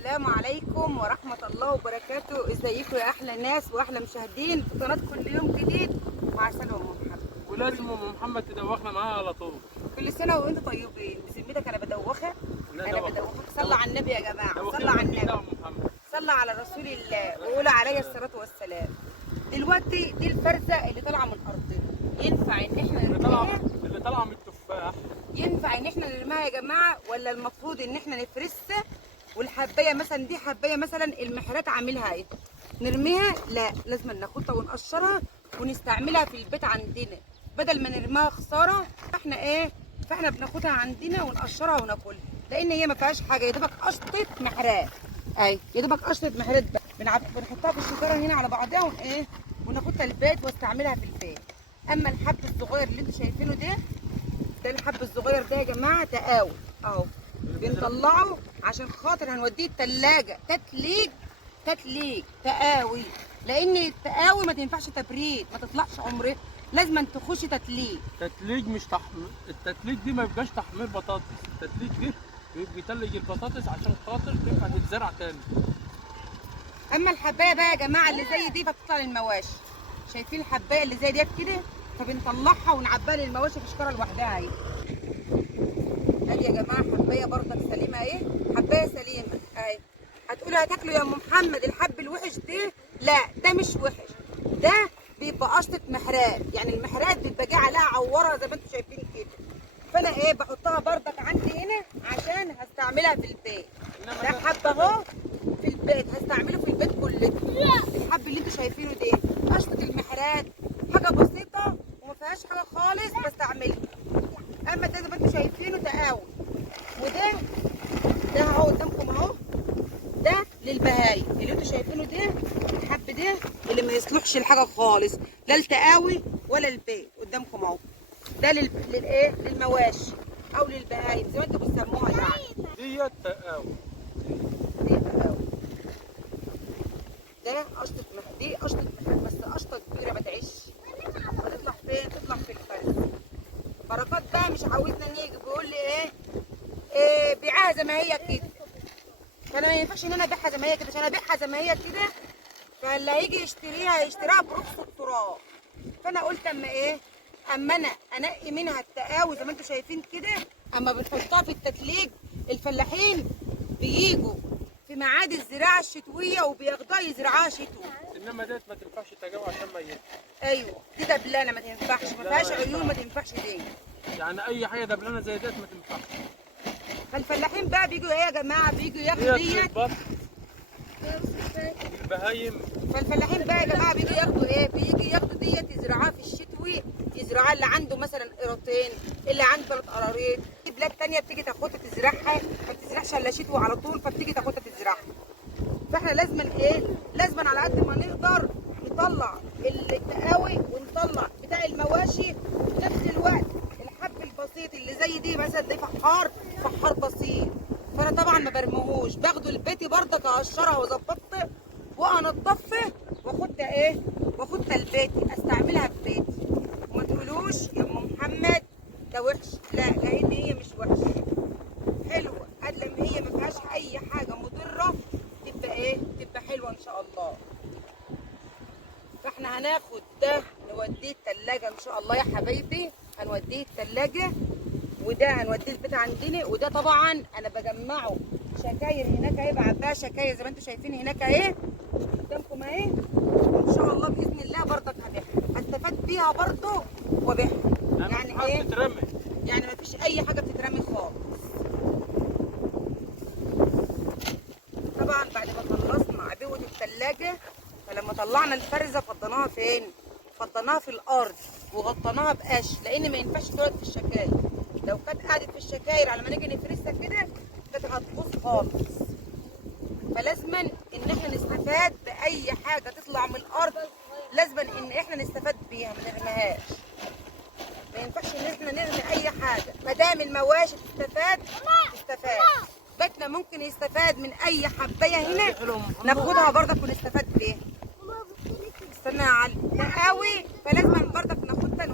السلام عليكم ورحمة الله وبركاته. ازيكم يا احلى ناس واحلى مشاهدين في قناة كل يوم جديد مع سلوى ام محمد. ولازم ام محمد تدوخنا معاها على طول. كل سنة وانتم طيبين. بذمتك انا بدوخك؟ انا بدوخك. صلى على النبي يا جماعة، صلى على النبي، صلى على رسول الله وقولوا عليه الصلاة والسلام. دلوقتي دي الفرزة اللي طالعة من ارضنا، ينفع ان احنا نرميها؟ اللي طالعة من التفاح ينفع ان احنا نرميها يا جماعة ولا المفروض ان احنا نفرسها؟ والحبايه مثلا دي حبايه مثلا المحرات عاملها ايه، نرميها؟ لا، لازم ناخدها ونقشرها ونستعملها في البيت عندنا بدل ما نرميها خساره. فاحنا بناخدها عندنا ونقشرها وناكلها، لان هي ما فيهاش حاجه، يا دوبك قشطه محرات. يا دوبك قشطه محرات بنحطها في الشجره هنا على بعضها وناخدها البيت واستعملها في البيت. اما الحب الصغير اللي انتوا شايفينه ده الحب الصغير ده يا جماعه تقاوي اهو، بنطلعه عشان خاطر هنوديه التلاجة تتليج تقاوي، لان التقاوي ما تنفعش تبريد، ما تطلعش عمره، لازم تخش تتليج. تتليج مش تحمير. التتليج دي ما بيبقاش تحمير بطاطس، التتليج دي بيتلج البطاطس عشان خاطر تنفع تتزرع تاني. اما الحبايه بقى يا جماعه اللي زي دي بتطلع للمواشي، شايفين الحبايه اللي زي ديت كده، فبنطلعها ونعبيها للمواشي في شكاره لوحدها اهي. ادي يا جماعه حبايه برضك سليمه اهي، حبايه سليمه اهي. هتقولوا هتاكلوا يا ام محمد الحب الوحش ده؟ لا، ده مش وحش، ده بيبقى قشطه محرات، يعني المحرات بيبقى جاي عليها عوره زي ما انتم شايفين كده. فانا بحطها برضك عندي هنا عشان هستعملها في البيت. ده حب اهو في البيت، هستعمله في البيت كله. الحب اللي انتم شايفينه ده قشطه المحرات، حاجه بسيطه وما فيهاش حاجه خالص بستعملها. اما ده زي ما انتم شايفينه تقاوي، ده اهو قدامكم اهو، ده للبهايم اللي انتوا شايفينه ده، الحب ده اللي ما يصلحش لحاجه خالص، لا التقاوي ولا البيت. قدامكم اهو، ده للمواشي او للبهايم زي ما انتوا بتسموها يعني. دي التقاوي، دي تقاوي، ده قشطه دي قشطه بس قشطه كبيره ما تعيش، هتطلع فين؟ تطلع في الفرز. بركات بقى مش عاوزنا نيجي بيقول لي بيعها زي ما هي كده، فانا ما ينفعش ان انا ابيعها زي ما هي كده، عشان ابيعها زي ما هي كده فاللي هيجي يشتريها برخص التراب. فانا قلت اما انا انقي منها التقاوي زي ما انتم شايفين كده، اما بنحطها في التتليج الفلاحين بييجوا في ميعاد الزراعه الشتويه وبياخدوها يزرعوها شتوي. انما ديت ما تنفعش تجاوي عشان ميت. ايوه دي دبلانه ما تنفعش، ما فيهاش عيون، ما تنفعش دي. يعني اي حاجه دبلانه زي ديت ما تنفعش. فالفلاحين بقى بيجوا يا جماعه، بيجوا ياخدوا ديت البهايم. فالفلاحين بقى يا جماعه بيجوا ياخدوا ديت يزرعوها في الشتوي، يزرعوها اللي عنده مثلا قيراطين، اللي عنده 3 قراريط. في بلاد تانية بتيجي تاخدها تزرعها، ما بتزرعش الا شتوي على طول، فبتيجي تاخدها تزرعها. فاحنا لازم على قد ما نقدر نطلع التقاوي ونطلع بتاع المواشي في نفس الوقت. الحب البسيط اللي زي دي مثلا ده فحار بسيط، فانا طبعا ما برميهوش، باخده لبيتي برضك اقشرها واظبطها وانضفها واخدها لبيتي استعملها في بيتي. وما تقولوش يا ام محمد ده وحش، لا، لان هي مش وحشه، حلوه، ادلم هي ما فيهاش اي حاجه مضره، تبقى حلوه ان شاء الله. فاحنا هناخد ده نوديه التلاجة ان شاء الله يا حبايبي، هنوديه التلاجة، وده هنوديه البيت عندنا. وده طبعا انا بجمعه شكاير هناك بعبيها شكاير زي ما انتم شايفين هناك قدامكم وان شاء الله باذن الله برضك هستفاد بيها برضه وابيعها. يعني بتترمي، يعني ما فيش اي حاجه بتترمي خالص. طبعا بعد ما خلصنا عبوه التلاجة، فلما طلعنا الفرزه فضيناها فين؟ فضيناها في الارض وغطيناها بقش، لان ما ينفعش تقعد في الشكاير. لو كانت قعدت في الشكاير على ما نيجي نفرسها كده كانت هتبوظ خالص. فلازما ان احنا نستفاد باي حاجه تطلع من الارض، لازما ان احنا نستفاد بيها ما نرميهاش. ما ينفعش ان احنا نرمي اي حاجه، ما دام المواشي تستفاد بيتنا ممكن يستفاد من اي حبايه هنا ناخدها برضك ونستفاد بيها. استنى يا علي، تقاوي فلازم برضك ناخدها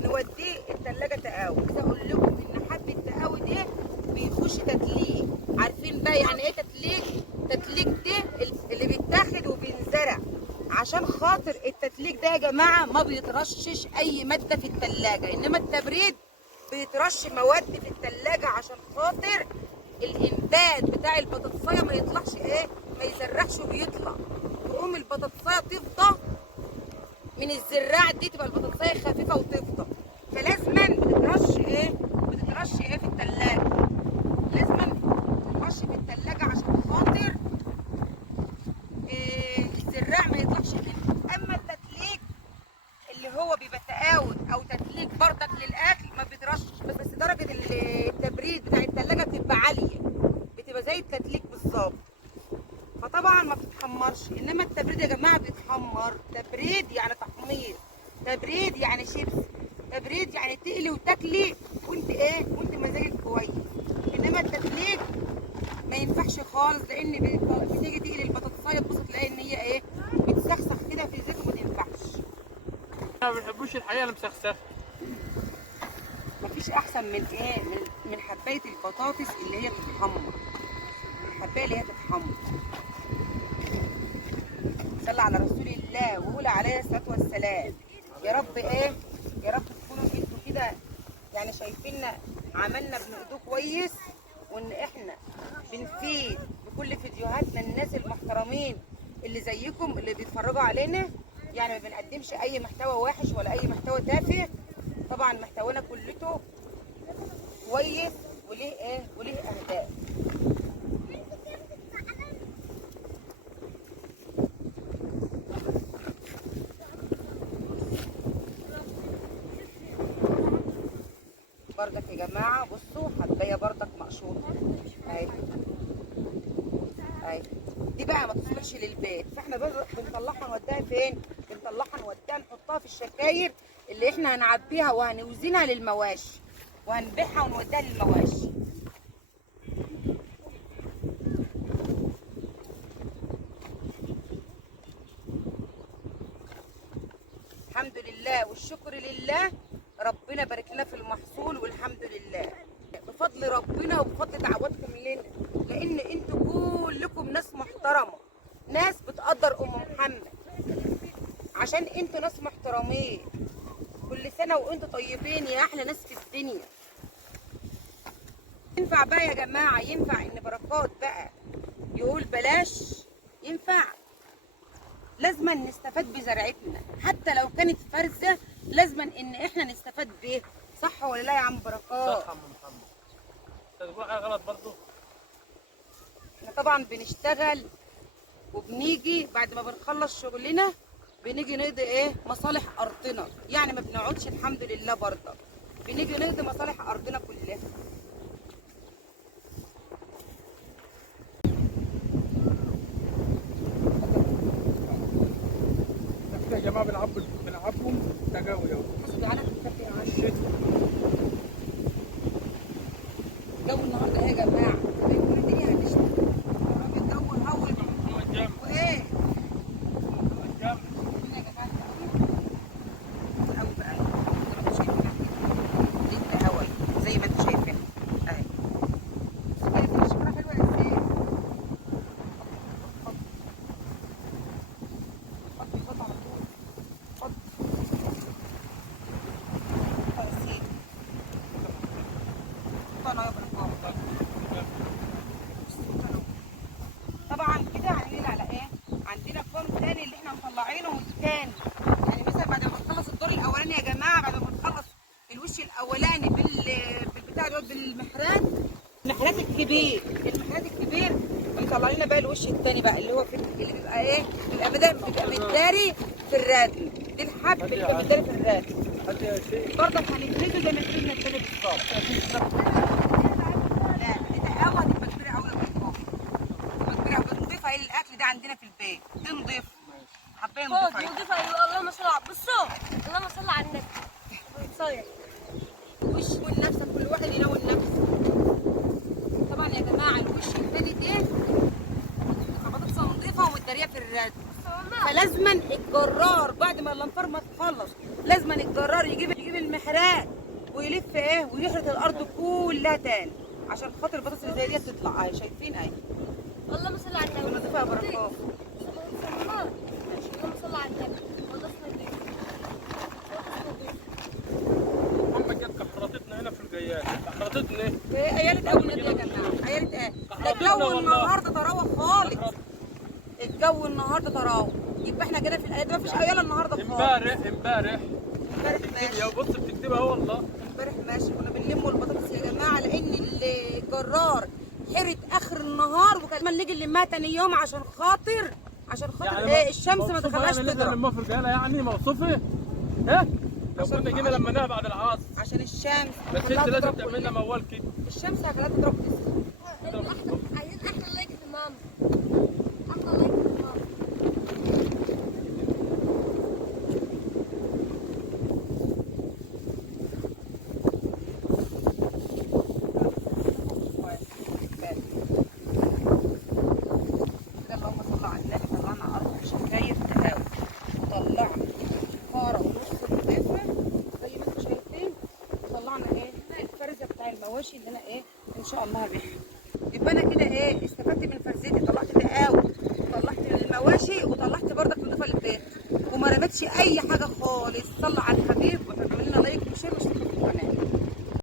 نوديه التلاجة تقاوي. عايزه اقول لكم ان حب التقاوي ده بيخش تتليج، عارفين عارفين بقى يعني ايه تتليج؟ تتليج ده اللي بيتاخد وبينزرع عشان خاطر التتليج ده يا جماعه ما بيترشش اي ماده في الثلاجه، انما التبريد بيترش مواد في الثلاجه عشان خاطر الانبات بتاع البطاطسايه ما يطلعش ايه، ما يزرعش وبيطلع، تقوم البطاطسايه تفضى من الزراعه دي، تبقى البطاطسايه خفيفه وتفضى. فلازما بتترش ايه في الثلاجه، لازما تترش في الثلاجه عشان خاطر الزراع ما يطلعش منه. اما التتليج اللي هو بيبقى تقاوت او تتليج بردك للاكل ما بيترشش، بس درجه التبريد بتاع الثلاجه بتبقى عاليه، بتبقى زي التتليج بالظبط، فطبعا ما بتتحمرش. انما التبريد يا جماعه بيتحمر. تبريد يعني تحمير، تبريد يعني شيبس، تبريد يعني تقلي وتاكلي وانت مزاجك كويس. انما التتليج ما ينفعش خالص، لان بتيجي تقلي البطاطسايه تبص تلاقي ان هي بتسخسخ كده في الزيت وما تنفعش. ما بيحبوش الحقيقه المسخسخه. مفيش احسن من من حبايه البطاطس اللي هي بتتحمر، الحبايه اللي هي تتحمر. صلى على رسول الله وقول عليه الصلاه والسلام. يا رب يا رب تكونوا انتوا كده يعني شايفيننا عملنا بنقدوه كويس، وان احنا بنفيد بكل فيديوهاتنا الناس المحترمين اللي زيكم اللي بيتفرجوا علينا، يعني ما بنقدمش اي محتوى وحش ولا اي محتوى تافه. طبعا محتوانا كلته كويس وليه اهداف. بردك يا جماعه بصوا حبايه بردك مقشوطه اهي، دي بقى ما تصلحش للبيت، فاحنا بنطلعها نوديها فين؟ بنطلعها نوديها نحطها في الشكاير اللي احنا هنعبيها وهنوزنها للمواشي وهنبيعها ونوديها للمواشي. الحمد لله والشكر لله، ربنا بارك لنا في المحصول والحمد لله بفضل ربنا وبفضل دعواتكم لنا، لان انتوا كلكم ناس محترمه، ناس بتقدر ام محمد، عشان انتوا ناس محترمين. كل سنه وانتوا طيبين يا احلى ناس في الدنيا. ينفع بقى يا جماعه، ينفع ان بركات بقى يقول بلاش؟ ينفع؟ لازما نستفاد بزرعتنا حتى لو كانت فرزه، لازما ان احنا نستفاد بيها، صح ولا لا يا عم بركات؟ صح يا ام محمد. تقول حاجه غلط برضه؟ احنا طبعا بنشتغل وبنيجي بعد ما بنخلص شغلنا بنيجي نقضي مصالح ارضنا، يعني ما بنقعدش الحمد لله برضه، بنيجي نقضي مصالح ارضنا كلها. يا جماعه بنلعبهم تجاوي اهو. الشتاء الجو النهارده يا جماعه بيكون الدنيا هتشتي، الجو الاول وايه جامد. يا جماعه قوي بقى، انتوا شايفينها كده ليه هوا زي ما انتوا شايفين اهي، بس شكلها حلوه ازاي. خد على طول، خد انا يا بركات. طبعا كده هننقل على عندنا كون تاني اللي احنا مطلعينه والتاني، يعني مثلا بعد ما نخلص الدور الاولاني يا جماعه، بعد ما نخلص الوش الاولاني بالبتاع دوت بالمحرات، المحرات الكبير بيطلع لنا بقى الوش التاني بقى اللي هو اللي بيبقى بيبقى متداري في الراتب، دي الحب اللي بيبقى متداري في الراتب برضك هنفرده زي ما فرزنا التاني بالظبط. لا دي تقاوى، دي كبيره قوي نضيفها للاكل ده عندنا في البيت، دي نضيف حبايه نضيفها. اللهم صل على بصوا، اللهم صل على النبي. صاير وش لنفسك، كل واحد يناول نفسه. طبعا يا جماعه الوش التاني ده بطاطسه نضيفه ومتداريه في الراتب، فلازما الجرار بعد ما الانفار ما تخلص لازما الجرار يجيب المحرات ويلف ويحرث الارض كلها تاني عشان خاطر البطاطس اللي زي دي تطلع اهي، شايفين اهي اللهم صل على النبي. ونضيفها يا بركات. اللهم صل على النبي. بطاطس نضيف. بطاطس نضيف. محمد جاب كحرطتنا هنا في الجيال، كحرطتنا ايه؟ ايه عيالة اول نادي يا جماعه، عيالة ايه؟ ده كحرطتنا الجو والله. النهارده طراوه خالص، الجو النهارده طراوه. يبقى احنا كده في الايام دي مفيش عيال النهارده خالص. امبارح امبارح يا ماشي، بص بتكتبها هو والله. امبارح ماشي كنا بنلموا البطاطس يا جماعه، لان الجرار حرت اخر النهار، وكمان نيجي نلمها تاني يوم عشان خاطر ايه الشمس ما تخليهاش يعني تضرب، لما في الرجاله يعني موصوفه ايه؟ لو عشان- كنا جينا لمناها بعد العصر عشان الشمس بس خلاها انت لازم تضرب تعمل لنا كلها. موال كده. الشمس هخليها تضرب تسخن. عايزين احلى لايك في ماما. احلى لايك في ماما. كده اللهم صل على النبي، طلعنا ارض شكاير تهاوي، وطلعنا كاره ونص نضيفه زي ما انتم شايفين، وطلعنا ايه الفرزه بتاع المواشي اللي انا ايه ان شاء الله هبيعها. يبقى انا كده ايه استفدت من فرزتي، طلعت تقاوي وطلعت من المواشي وطلعت بردك نضيفه للبيت، وما رمتش اي حاجه خالص. صلى على الحبيب، واعمل لنا لايك وشير واشتركوا في القناه.